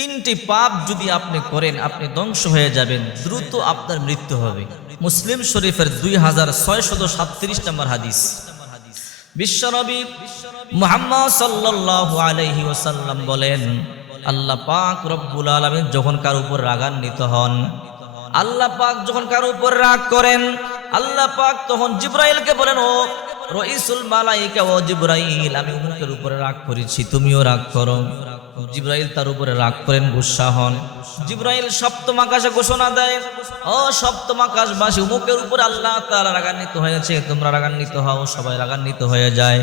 তিনটি পাপ যদি আপনি করেন আপনি ধ্বংস হয়ে যাবেন, দ্রুত আপনার মৃত্যু হবে। মুসলিম শরীফের 2637 নম্বর হাদিস। বিশ্বনবী মুহাম্মদ সাল্লাল্লাহু আলাইহি ওয়াসাল্লাম বলেন, আল্লাহ পাক রব্বুল আলামিন যখন কারো উপর রাগান্বিত হন, আল্লাহ পাক যখন কারো উপর রাগ করেন, আল্লাহ পাক তখন জিবরাইলকে বলেন, ও রাইসুল মালায়েকা, ও জিবরাইল, আমি অমুকের উপরে রাগ করেছি, তুমিও রাগ করো। জিবরাইল তার উপরে রাগ করেন, গুসা হন। জিবরাইল সপ্তম আকাশে ঘোষণা দেয়, ও সপ্তম আকাশবাসী, অমুকের উপরে আল্লাহ তাআলা রাগান্বিত হয়েছে, তোমরা রাগান্বিত হও। সবাই রাগান্বিত হয়ে যায়।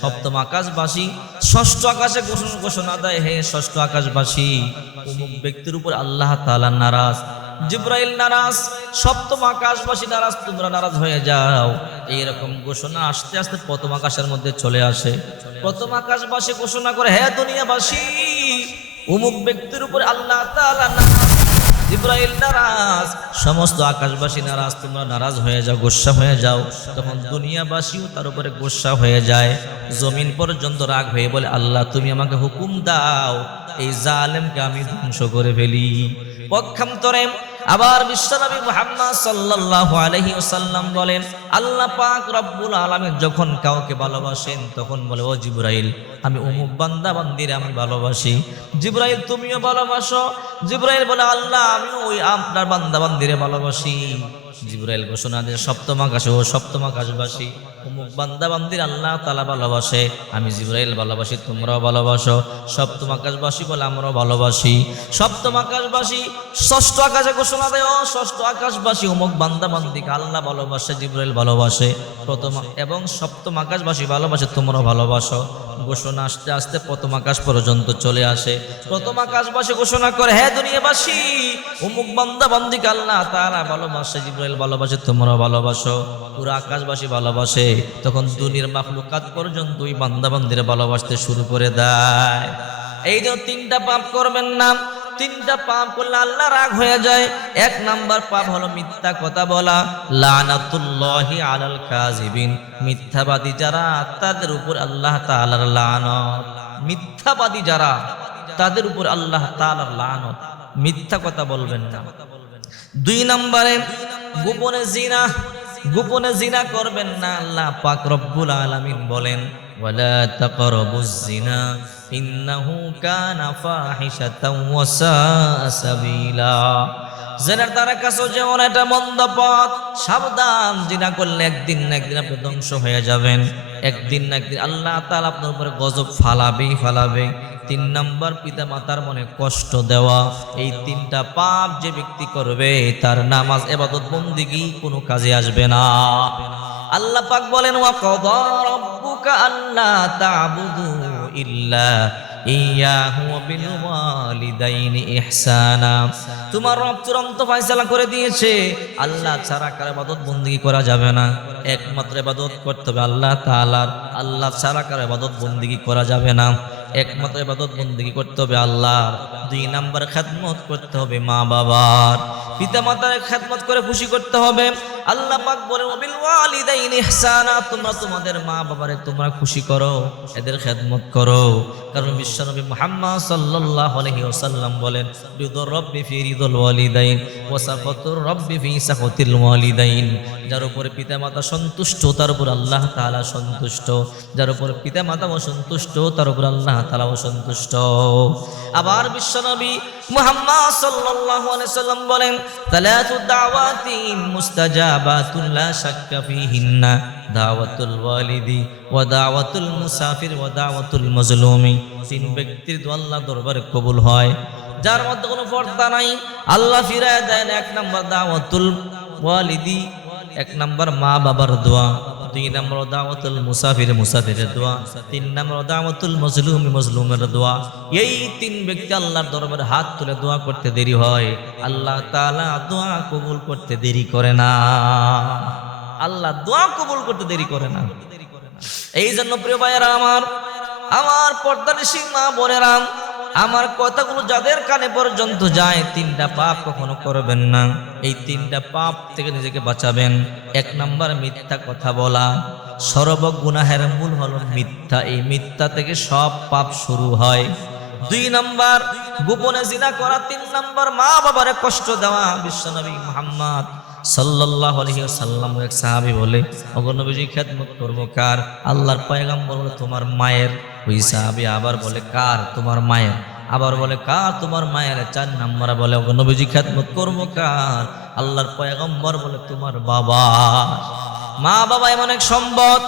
সপ্তম আকাশবাসী ষষ্ঠ আকাশে ঘোষণা দেয়, হে ষষ্ঠ আকাশবাসী, অমুক ব্যক্তির উপর আল্লাহ তাআলা নারাজ। জিবরাইল নারাজ, সপ্তম আকাশবাসী নারাজ, তোমরা নারাজ হয়ে যাও। এইরকম ঘোষণা আস্তে আস্তে প্রথম আকাশের মধ্যে চলে আসে। প্রথম আকাশবাসী ঘোষণা করে, হে দুনিয়াবাসী, অমুক ব্যক্তির উপর আল্লাহ তাআলা নারাজ। জিবরাইল নারাজ, সমস্ত আকাশবাসী নারাজ, তোমরা নারাজ হয়ে যাও, গোসা হয়ে যাও। তখন দুনিয়াবাসীও তার উপরে গোসা হয়ে যায়। জমিন পর্যন্ত রাগ হয়ে বলে, আল্লাহ তুমি আমাকে হুকুম দাও, এই জালেমকে আমি ধ্বংস করে ফেলি। পক্ষান্তরে আবার বিশ্বনবী মুহাম্মদ সাল্লাল্লাহু আলাইহি ওয়াসাল্লাম বলেন, আল্লাহ পাক রব্বুল আলামিন যখন কাউকে ভালোবাসেন তখন বলে, ও জিবরাইল, আমি অমুক বান্দা বান্দিরে আমি ভালোবাসি। জিবরাইল, তুমিও ভালোবাসো? জিবরাইল বলে, আল্লাহ আমিও ওই আপনার বান্দা বান্দিরে ভালোবাসি। জিবরাইল ঘোষণা দেয় সপ্তম আকাশে, ও সপ্তম আকাশবাসী, অমুক বান্দা বান্দির আল্লাহ তাআলা ভালোবাসে, আমি জিবরাইল ভালোবাসি, তোমরাও ভালোবাসো। সপ্তম আকাশবাসী বলে, আমরাও ভালোবাসি। সপ্তম আকাশবাসী ষষ্ঠ আকাশে ঘোষণা দেয়, ও ষষ্ঠ আকাশবাসী, অমুক বান্দা বান্দিকে আল্লাহ ভালোবাসে, জিবরাইল ভালোবাসে। প্রথম এবং সপ্তম আকাশবাসী ভালোবাসে, তোমরাও ভালোবাসো। ঘোষণা আস্তে আস্তে প্রথম আকাশ পর্যন্ত চলে আসে। প্রথম আকাশবাসী ঘোষণা করে, হে দুনিয়াবাসী, অমুক বান্দা বান্দিকে আল্লাহ তাআলা ভালোবাসে, জিবরাইল ভালোবাসে, তোমরাও ভালোবাসো। পুরো আকাশবাসী ভালোবাসে। তখন দুনিয়ার মাখলুকাত পর্যন্ত ওই বান্দা বান্দিরে ভালোবাসতে শুরু করে দেয়। এই যে তিনটা পাপ করবেন না, তিনটা পাপ করলে আল্লাহ রাগ হয়ে যায়। এক নাম্বার পাপ হলো মিথ্যা কথা বলা, লানাতুল্লাহি আলাল কাযিবিন, মিথ্যাবাদী যারা তাদের উপর আল্লাহ তাআলার লানত। মিথ্যাবাদী যারা তাদের উপর আল্লাহ তাআলার লানত। মিথ্যা কথা বলবেন না। দুই নম্বরে গোপনে জিনা, গোপনে জিনা করবেন না। আল্লাহ পাক রব্বুল আলামিন বলেন, ওয়ালা তাকরাবুজ জিনা ইন্নাহু কানা ফাহিশাতাও ওয়া সাআ সাবিলা। জিনার দ্বারা কাছে যেমন এটা মন্দ পথ, সাবধান। জিনা করলে একদিন না একদিন আপনি ধ্বংস হয়ে যাবেন। একদিন না একদিন আল্লাহ তাআলা আপনার উপরে গজব ফালাবে। তিন নাম্বার, পিতা মাতার মনে কষ্ট দেওয়া। এই তিনটা পাপ যে ব্যক্তি করবে তার নামাজ, ইবাদত, বন্দেগী কোনো কাজে আসবে না। আল্লাহ পাক বলেন, ওয়া কাদা রাব্বুকা আল্লা তা'বুদু ইল্লা ইয়াহু ওয়া বিল ওয়ালিদাইনি ইহসানা। তোমার রব চূড়ান্ত ফয়সালা করে দিয়েছে, আল্লাহ ছাড়া কারো ইবাদত বন্দেগী করা যাবে না। একমাত্র ইবাদত করতে হবে আল্লাহ তাআলার। আল্লাহ ছাড়া কারো ইবাদত বন্দেগী করা যাবে না। একমাত্র ইবাদত বন্দেগী করতে হবে আল্লাহর। দুই নাম্বার, খেদমত করতে হবে মা বাবার, পিতা মাতার খেদমত করে খুশি করতে হবে। আল্লাহ পাক বলেন, ওয়াবিল ওয়ালিদাইনি ইহসানা, তোমরা তোমাদের মা বাবারে তোমরা খুশি করো, এদের খেদমত করো। কারণ বিশ্বনবী মুহাম্মদ সাল্লাল্লাহু আলাইহি ওয়াসাল্লাম বলেন, রিদুর রাব্বি ফি রিদুল ওয়ালিদাইন ওয়া সাখাতুর রাব্বি ফি সাখাতিল ওয়ালিদাইন। যার উপরে পিতা মাতা সন্তুষ্ট তার উপর আল্লাহ তাআলা সন্তুষ্ট, যার উপর পিতা মাতা অসন্তুষ্ট তার উপর আল্লাহ তাআলা অসন্তুষ্ট। আবার বিশ্বনবী মুহাম্মদ সাল্লাল্লাহু আলাইহি ওয়াসাল্লাম বলেন, সালাতু দাওয়াতিন মুস্তাজাবাতুন লা শাক্কা ফিহিন্না দাওয়াতুল ওয়ালিদি ওয়া দাওয়াতুল মুসাফির ওয়া দাওয়াতুল মাজলুমি। তিন ব্যক্তির দোয়া আল্লাহর দরবারে কবুল হয়, যার মধ্যে কোনো পর্দা নাই, আল্লাহ ফিরায় দেন। এক নাম্বার দাওয়াতুল ওয়ালিদি, এক নাম্বার মা বাবার দোয়া। দুই নম্বর দাওয়াতুল মুসাফির, মুসাফিরের দোয়া। তিন নম্বর দাওয়াতুল মাজলুম, মাজলুমের দোয়া। এই তিন ব্যক্তি আল্লাহর দরবারে হাত তুলে দোয়া করতে দেরি হয়, আল্লাহ তাআলা দোয়া কবুল করতে দেরি করে না। আল্লাহ দোয়া কবুল করতে দেরি করে না। এই জন্য প্রিয় ভাইয়েরা আমার পর্দানিশী মা বোনেরা, আমার কথাগুলো যাদের কানে পর্যন্ত যায়, তিনটা পাপ কখনো করবেন না। এই তিনটা পাপ থেকে নিজেকে বাঁচাবেন। এক নাম্বার, মিথ্যা কথা বলা। সর্ব গুনাহের মূল হলো মিথ্যা। এই মিথ্যা থেকে সব পাপ শুরু হয়। 2 নাম্বার গোপনে জিনা করা, 3 নাম্বার মা বাবারে কষ্ট দেওয়া। বিশ্বনবী মুহাম্মদ সাল্লাল্লাহু আলাইহি ওয়াসাল্লাম এক সাহাবী বলে, ওগো নবীজি খেদমত করব কার? আল্লাহর পয়গম্বর বলে তোমার মায়ের। ওই সাহাবী আবার বলে কার? তোমার মায়ের। আবার বলে কার? তোমার মায়ের। 4 নাম্বার বলে ওগো নবীজি খেদমত করব কার? আল্লাহর পয়গম্বর বলে তোমার বাবা। মা বাবা এমন এক সম্পদ,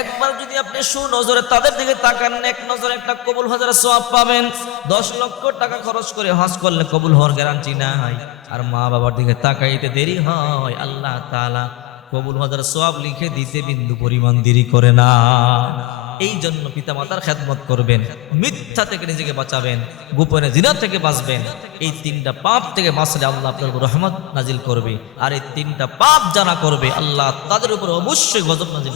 একবার যদি আপনি সুনজরে তাদের দিকে তাকান, এক নজরে একটা কবুল হওয়ার সওয়াব পাবেন। 10 লক্ষ টাকা খরচ করে হজ করলে কবুল হওয়ার গ্যারান্টি নাই। আর মা বাবার দিকে তাকাইতে দেরি হয়, আল্লাহ তাআলা কবুল হওয়ার সওয়াব লিখে দিতে বিন্দু পরিমাণ দেরি করে না। এই জন্য পিতামাতার খেদমত করবেন, মিথ্যা থেকে নিজেকে বাঁচাবেন, গোপনে জিনা থেকে বাঁচবেন। এই 3টা পাপ থেকে বাঁচলে আল্লাহ আপনার উপর রহমত নাজিল করবে। আর এই 3টা পাপ যারা করবে আল্লাহ তাদের উপর অবশ্যই গজব নাজিল